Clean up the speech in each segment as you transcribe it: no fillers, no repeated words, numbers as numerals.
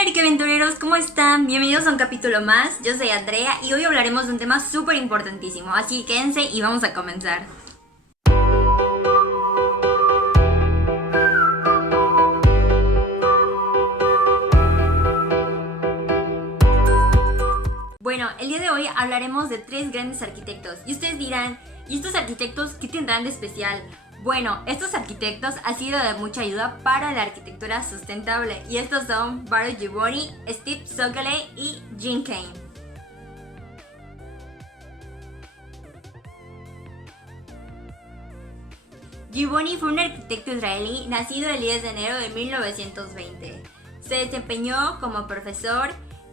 Hola Aventureros, ¿cómo están? Bienvenidos a un capítulo más, yo soy Andrea y hoy hablaremos de un tema súper importantísimo, así que quédense y vamos a comenzar. Bueno, el día de hoy hablaremos de tres grandes arquitectos y ustedes dirán, ¿y estos arquitectos qué tendrán de especial? Bueno, estos arquitectos han sido de mucha ayuda para la arquitectura sustentable y estos son Baruch Givony, Steve Szökely y Jean Kane. Givony fue un arquitecto israelí nacido el 10 de enero de 1920. Se desempeñó como profesor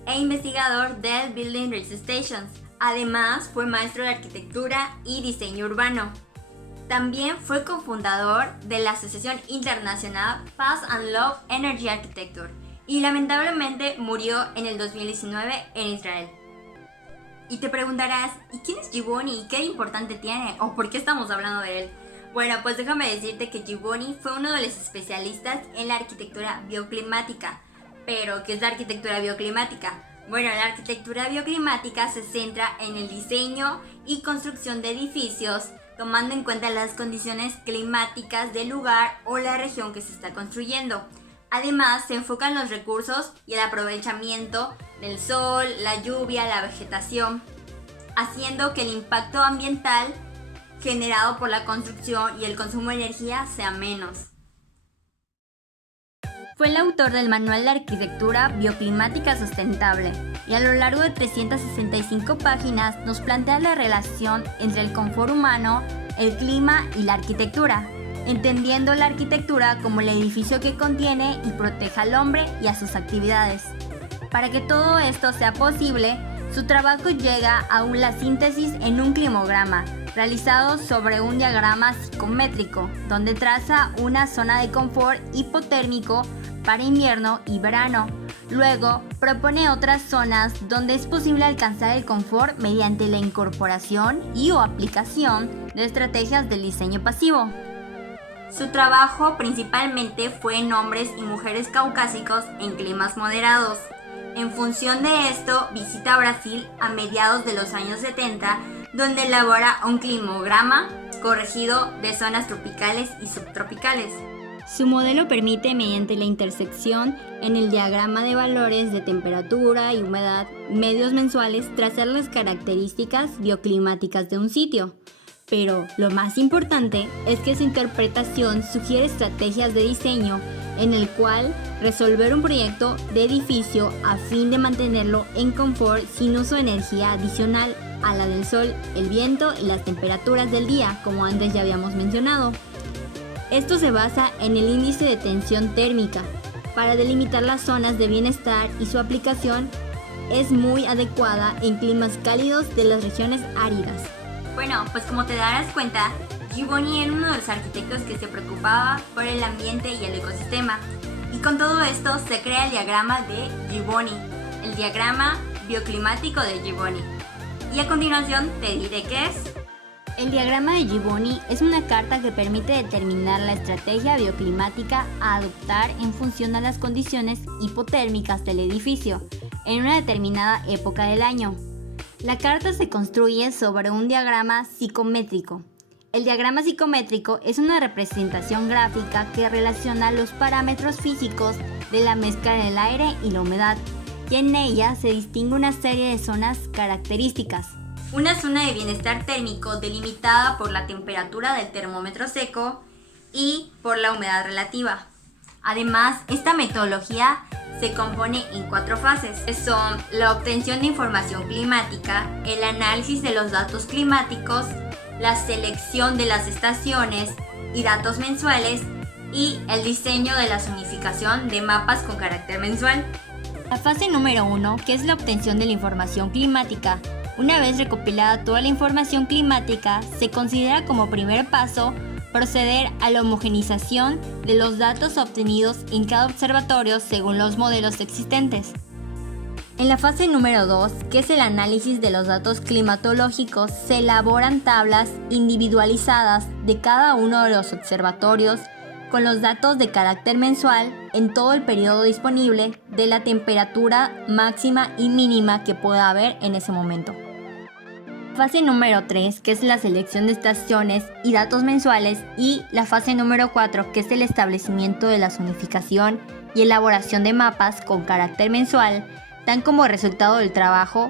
e investigador del Building Research Stations. Además, fue maestro de arquitectura y diseño urbano. También fue cofundador de la Asociación Internacional Peace and Love Energy Architecture y lamentablemente murió en el 2019 en Israel. Y te preguntarás, ¿y quién es Givony y qué importante tiene? ¿O por qué estamos hablando de él? Bueno, pues déjame decirte que Givony fue uno de los especialistas en la arquitectura bioclimática. ¿Pero qué es la arquitectura bioclimática? Bueno, la arquitectura bioclimática se centra en el diseño y construcción de edificios tomando en cuenta las condiciones climáticas del lugar o la región que se está construyendo. Además, se enfoca en los recursos y el aprovechamiento del sol, la lluvia, la vegetación, haciendo que el impacto ambiental generado por la construcción y el consumo de energía sea menos. Fue el autor del Manual de Arquitectura Bioclimática Sustentable y a lo largo de 365 páginas nos plantea la relación entre el confort humano, el clima y la arquitectura, entendiendo la arquitectura como el edificio que contiene y protege al hombre y a sus actividades. Para que todo esto sea posible, su trabajo llega a la síntesis en un climograma, realizado sobre un diagrama psicométrico, donde traza una zona de confort hipotérmico para invierno y verano. Luego, propone otras zonas donde es posible alcanzar el confort mediante la incorporación y o aplicación de estrategias del diseño pasivo. Su trabajo principalmente fue en hombres y mujeres caucásicos en climas moderados. En función de esto, visita Brasil a mediados de los años 70, donde elabora un climograma corregido de zonas tropicales y subtropicales. Su modelo permite, mediante la intersección en el diagrama de valores de temperatura y humedad medios mensuales, trazar las características bioclimáticas de un sitio. Pero lo más importante es que su interpretación sugiere estrategias de diseño en el cual resolver un proyecto de edificio a fin de mantenerlo en confort sin uso de energía adicional a la del sol, el viento y las temperaturas del día, como antes ya habíamos mencionado. Esto se basa en el índice de tensión térmica para delimitar las zonas de bienestar y su aplicación es muy adecuada en climas cálidos de las regiones áridas. Bueno, pues como te darás cuenta, Givony era uno de los arquitectos que se preocupaba por el ambiente y el ecosistema. Y con todo esto se crea el diagrama de Givony, el diagrama bioclimático de Givony. Y a continuación te diré qué es. El diagrama de Givony es una carta que permite determinar la estrategia bioclimática a adoptar en función a las condiciones hipotérmicas del edificio en una determinada época del año. La carta se construye sobre un diagrama psicométrico. El diagrama psicométrico es una representación gráfica que relaciona los parámetros físicos de la mezcla del aire y la humedad, y en ella se distingue una serie de zonas características. Una zona de bienestar térmico delimitada por la temperatura del termómetro seco y por la humedad relativa. Además, esta metodología se compone en 4 fases, que son la obtención de información climática, el análisis de los datos climáticos, la selección de las estaciones y datos mensuales y el diseño de la zonificación de mapas con carácter mensual. La fase número 1, que es la obtención de la información climática. Una vez recopilada toda la información climática, se considera como primer paso proceder a la homogenización de los datos obtenidos en cada observatorio según los modelos existentes. En la fase número 2, que es el análisis de los datos climatológicos, se elaboran tablas individualizadas de cada uno de los observatorios con los datos de carácter mensual en todo el periodo disponible de la temperatura máxima y mínima que pueda haber en ese momento. Fase número 3, que es la selección de estaciones y datos mensuales, y la fase número 4, que es el establecimiento de la zonificación y elaboración de mapas con carácter mensual, dan como resultado del trabajo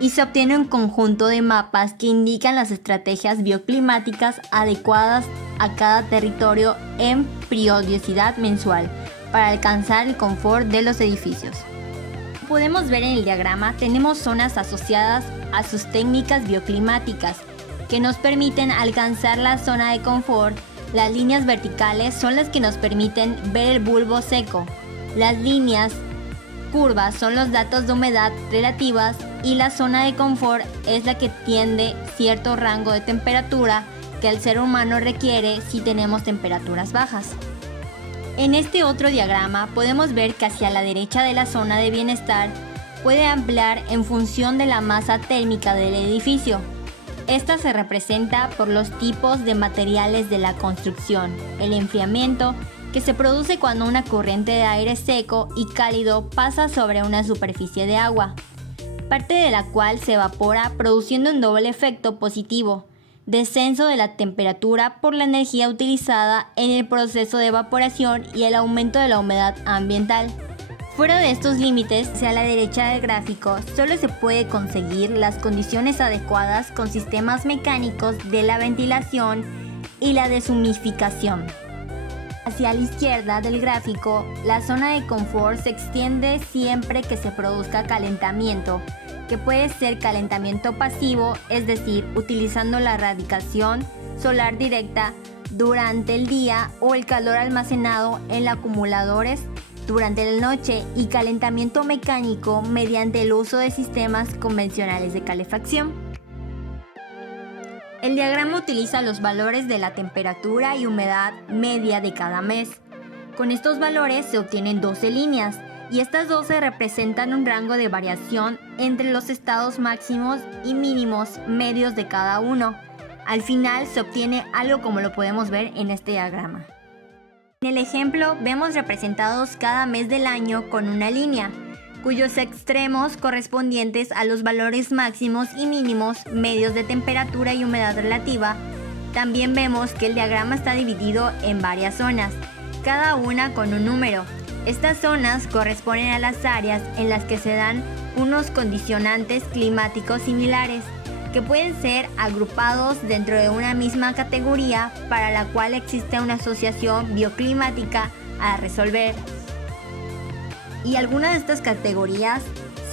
y se obtiene un conjunto de mapas que indican las estrategias bioclimáticas adecuadas a cada territorio en periodicidad mensual para alcanzar el confort de los edificios. Como podemos ver en el diagrama, tenemos zonas asociadas a sus técnicas bioclimáticas que nos permiten alcanzar la zona de confort. Las líneas verticales son las que nos permiten ver el bulbo seco. Las líneas curvas son los datos de humedad relativas y la zona de confort es la que tiende cierto rango de temperatura que el ser humano requiere si tenemos temperaturas bajas. En este otro diagrama podemos ver que hacia la derecha de la zona de bienestar puede ampliar en función de la masa térmica del edificio. Esta se representa por los tipos de materiales de la construcción, el enfriamiento, que se produce cuando una corriente de aire seco y cálido pasa sobre una superficie de agua, parte de la cual se evapora produciendo un doble efecto positivo, descenso de la temperatura por la energía utilizada en el proceso de evaporación y el aumento de la humedad ambiental. Fuera de estos límites, hacia la derecha del gráfico, solo se puede conseguir las condiciones adecuadas con sistemas mecánicos de la ventilación y la deshumidificación. Hacia la izquierda del gráfico, la zona de confort se extiende siempre que se produzca calentamiento, que puede ser calentamiento pasivo, es decir, utilizando la radiación solar directa durante el día o el calor almacenado en acumuladores durante la noche, y calentamiento mecánico mediante el uso de sistemas convencionales de calefacción. El diagrama utiliza los valores de la temperatura y humedad media de cada mes. Con estos valores se obtienen 12 líneas, y estas 12 representan un rango de variación entre los estados máximos y mínimos medios de cada uno. Al final se obtiene algo como lo podemos ver en este diagrama. En el ejemplo vemos representados cada mes del año con una línea, cuyos extremos correspondientes a los valores máximos y mínimos medios de temperatura y humedad relativa. También vemos que el diagrama está dividido en varias zonas, cada una con un número. Estas zonas corresponden a las áreas en las que se dan unos condicionantes climáticos similares, que pueden ser agrupados dentro de una misma categoría para la cual existe una asociación bioclimática a resolver. Y algunas de estas categorías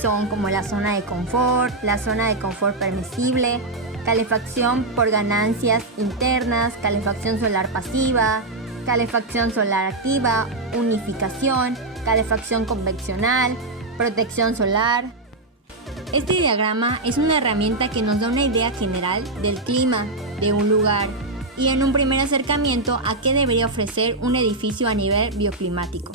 son como la zona de confort, la zona de confort permisible, calefacción por ganancias internas, calefacción solar pasiva, calefacción solar activa, unificación, calefacción conveccional, protección solar. Este diagrama es una herramienta que nos da una idea general del clima de un lugar y en un primer acercamiento a qué debería ofrecer un edificio a nivel bioclimático.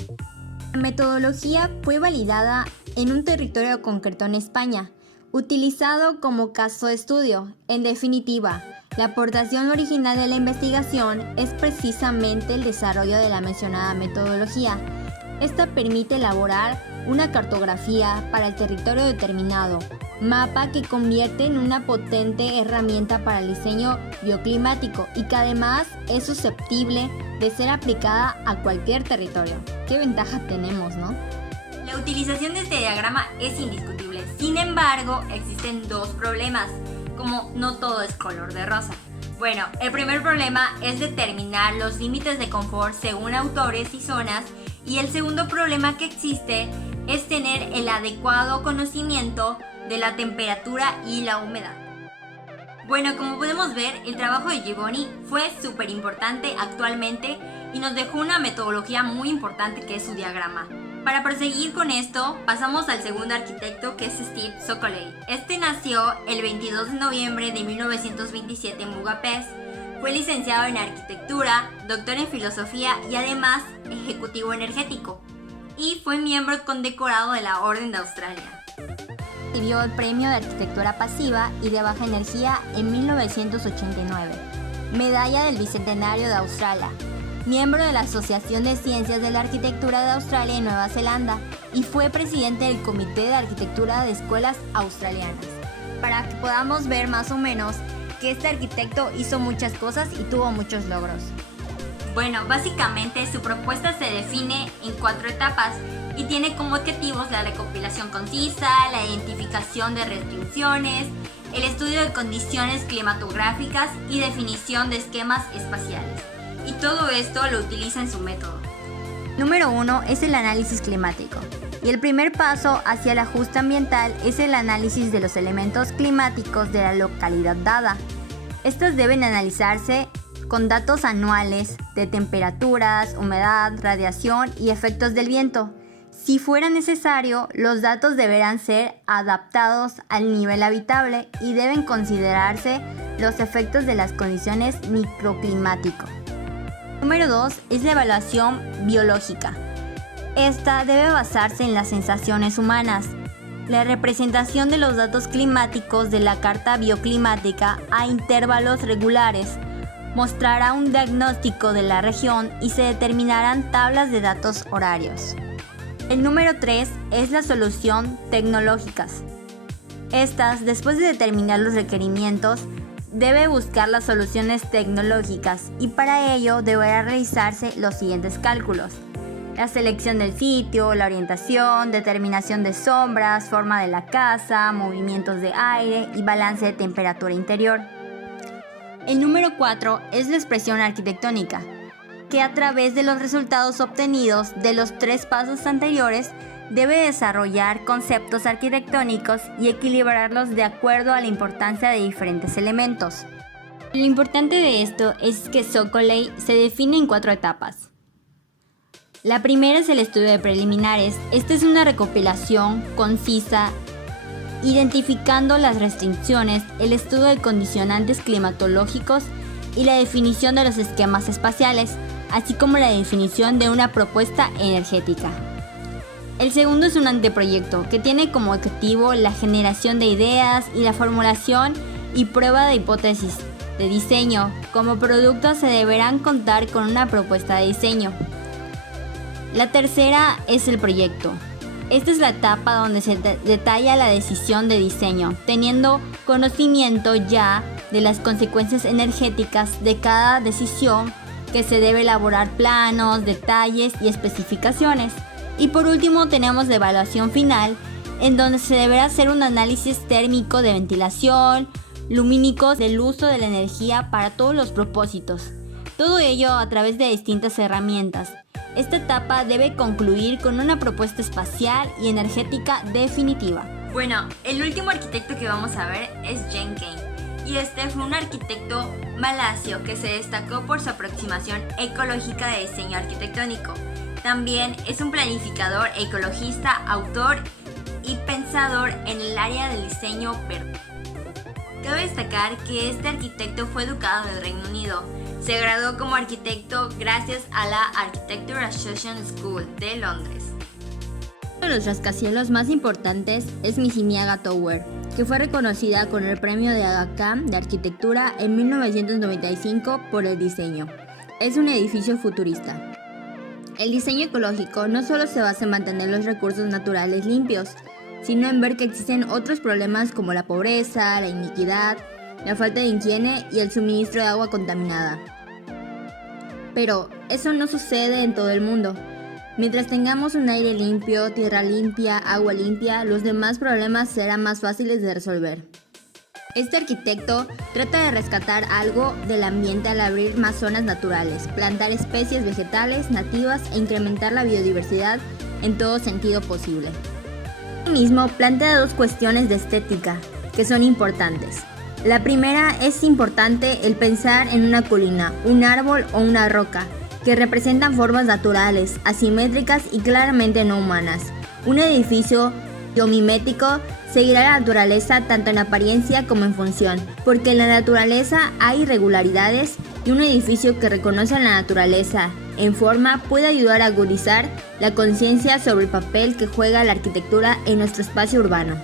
La metodología fue validada en un territorio concreto en España, utilizado como caso de estudio. En definitiva, la aportación original de la investigación es precisamente el desarrollo de la mencionada metodología. Esta permite elaborar una cartografía para el territorio determinado, mapa que convierte en una potente herramienta para el diseño bioclimático y que además es susceptible de ser aplicada a cualquier territorio. ¿Qué ventaja tenemos, no? La utilización de este diagrama es indiscutible. Sin embargo, existen dos problemas, como no todo es color de rosa. Bueno, el primer problema es determinar los límites de confort según autores y zonas, y el segundo problema que existe es tener el adecuado conocimiento de la temperatura y la humedad. Bueno, como podemos ver, el trabajo de Gibboni fue súper importante actualmente y nos dejó una metodología muy importante que es su diagrama. Para proseguir con esto, pasamos al segundo arquitecto, que es Steve Sokolej. Este nació el 22 de noviembre de 1927 en Budapest. Fue licenciado en arquitectura, doctor en filosofía y además ejecutivo energético. Y fue miembro condecorado de la Orden de Australia. Recibió el premio de arquitectura pasiva y de baja energía en 1989, medalla del Bicentenario de Australia. miembro de la Asociación de Ciencias de la Arquitectura de Australia y Nueva Zelanda, y fue presidente del Comité de Arquitectura de Escuelas Australianas. Para que podamos ver más o menos que este arquitecto hizo muchas cosas y tuvo muchos logros. Bueno, básicamente su propuesta se define en 4 etapas y tiene como objetivos la recopilación concisa, la identificación de restricciones, el estudio de condiciones climatográficas y definición de esquemas espaciales. Y todo esto lo utiliza en su método. Número 1 es el análisis climático. Y el primer paso hacia el ajuste ambiental es el análisis de los elementos climáticos de la localidad dada. Estos deben analizarse con datos anuales de temperaturas, humedad, radiación y efectos del viento. Si fuera necesario, los datos deberán ser adaptados al nivel habitable y deben considerarse los efectos de las condiciones microclimáticas. Número 2 es la evaluación biológica. Esta debe basarse en las sensaciones humanas. La representación de los datos climáticos de la carta bioclimática a intervalos regulares mostrará un diagnóstico de la región y se determinarán tablas de datos horarios. El número 3 es la solución tecnológicas. Estas, después de determinar los requerimientos, debe buscar las soluciones tecnológicas y para ello deberá realizarse los siguientes cálculos: la selección del sitio, la orientación, determinación de sombras, forma de la casa, movimientos de aire y balance de temperatura interior. El número 4 es la expresión arquitectónica, que a través de los resultados obtenidos de los 3 pasos anteriores debe desarrollar conceptos arquitectónicos y equilibrarlos de acuerdo a la importancia de diferentes elementos. Lo importante de esto es que Sokolay se define en 4 etapas. La primera es el estudio de preliminares. Esta es una recopilación concisa, identificando las restricciones, el estudio de condicionantes climatológicos y la definición de los esquemas espaciales, así como la definición de una propuesta energética. El segundo es un anteproyecto, que tiene como objetivo la generación de ideas y la formulación y prueba de hipótesis de diseño. Como producto se deberán contar con una propuesta de diseño. La tercera es el proyecto. Esta es la etapa donde se detalla la decisión de diseño, teniendo conocimiento ya de las consecuencias energéticas de cada decisión, que se debe elaborar planos, detalles y especificaciones. Y por último tenemos la evaluación final, en donde se deberá hacer un análisis térmico de ventilación, lumínicos del uso de la energía para todos los propósitos. Todo ello a través de distintas herramientas. Esta etapa debe concluir con una propuesta espacial y energética definitiva. Bueno, el último arquitecto que vamos a ver es Jean Cain. Y este fue un arquitecto malasio que se destacó por su aproximación ecológica de diseño arquitectónico. También es un planificador ecologista, autor y pensador en el área del diseño verde. Cabe destacar que este arquitecto fue educado en el Reino Unido. Se graduó como arquitecto gracias a la Architecture Association School de Londres. Uno de los rascacielos más importantes es Mississauga Tower, que fue reconocida con el premio de Aga Khan de arquitectura en 1995 por el diseño. Es un edificio futurista. El diseño ecológico no solo se basa en mantener los recursos naturales limpios, sino en ver que existen otros problemas como la pobreza, la iniquidad, la falta de higiene y el suministro de agua contaminada. Pero eso no sucede en todo el mundo. Mientras tengamos un aire limpio, tierra limpia, agua limpia, los demás problemas serán más fáciles de resolver. Este arquitecto trata de rescatar algo del ambiente al abrir más zonas naturales, plantar especies vegetales nativas e incrementar la biodiversidad en todo sentido posible. Asimismo, plantea 2 cuestiones de estética que son importantes. La primera es importante el pensar en una colina, un árbol o una roca, que representan formas naturales, asimétricas y claramente no humanas. Un edificio biomimético seguirá la naturaleza tanto en apariencia como en función, porque en la naturaleza hay irregularidades y un edificio que reconoce a la naturaleza en forma puede ayudar a agudizar la conciencia sobre el papel que juega la arquitectura en nuestro espacio urbano.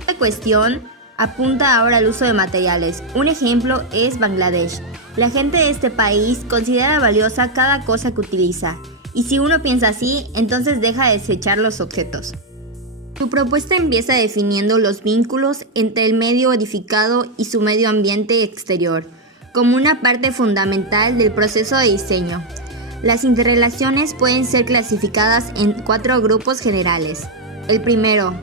Esta cuestión apunta ahora al uso de materiales. Un ejemplo es Bangladesh, La gente de este país considera valiosa cada cosa que utiliza, y si uno piensa así, entonces deja de desechar los objetos. Su propuesta empieza definiendo los vínculos entre el medio edificado y su medio ambiente exterior, como una parte fundamental del proceso de diseño. Las interrelaciones pueden ser clasificadas en 4 grupos generales. El primero,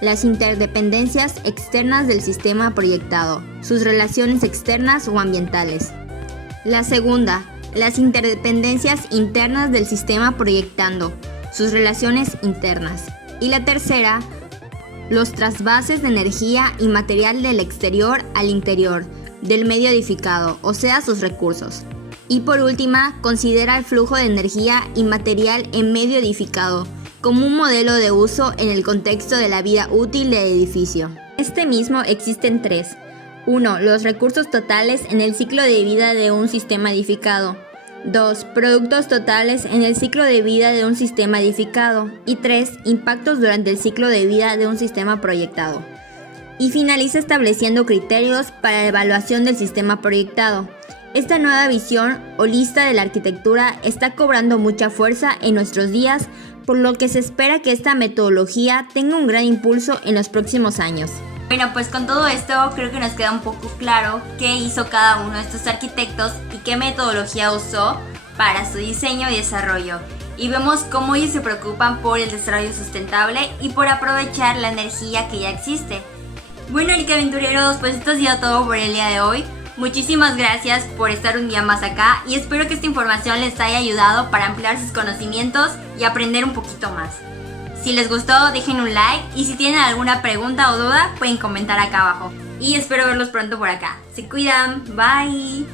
las interdependencias externas del sistema proyectado, sus relaciones externas o ambientales. La segunda, las interdependencias internas del sistema proyectando, sus relaciones internas. Y la tercera, los trasvases de energía y material del exterior al interior del medio edificado, o sea, sus recursos. Y por última, considera el flujo de energía y material en medio edificado como un modelo de uso en el contexto de la vida útil del edificio. Este mismo existen 3. 1. Los recursos totales en el ciclo de vida de un sistema edificado. 2. Productos totales en el ciclo de vida de un sistema edificado. Y 3. Impactos durante el ciclo de vida de un sistema proyectado. Y finaliza estableciendo criterios para la evaluación del sistema proyectado. Esta nueva visión holista de la arquitectura está cobrando mucha fuerza en nuestros días, por lo que se espera que esta metodología tenga un gran impulso en los próximos años. Bueno, pues con todo esto creo que nos queda un poco claro qué hizo cada uno de estos arquitectos y qué metodología usó para su diseño y desarrollo. Y vemos cómo ellos se preocupan por el desarrollo sustentable y por aprovechar la energía que ya existe. Bueno, Aventureros, pues esto ha sido todo por el día de hoy. Muchísimas gracias por estar un día más acá y espero que esta información les haya ayudado para ampliar sus conocimientos y aprender un poquito más. Si les gustó, dejen un like y si tienen alguna pregunta o duda pueden comentar acá abajo. Y espero verlos pronto por acá. Se cuidan, bye.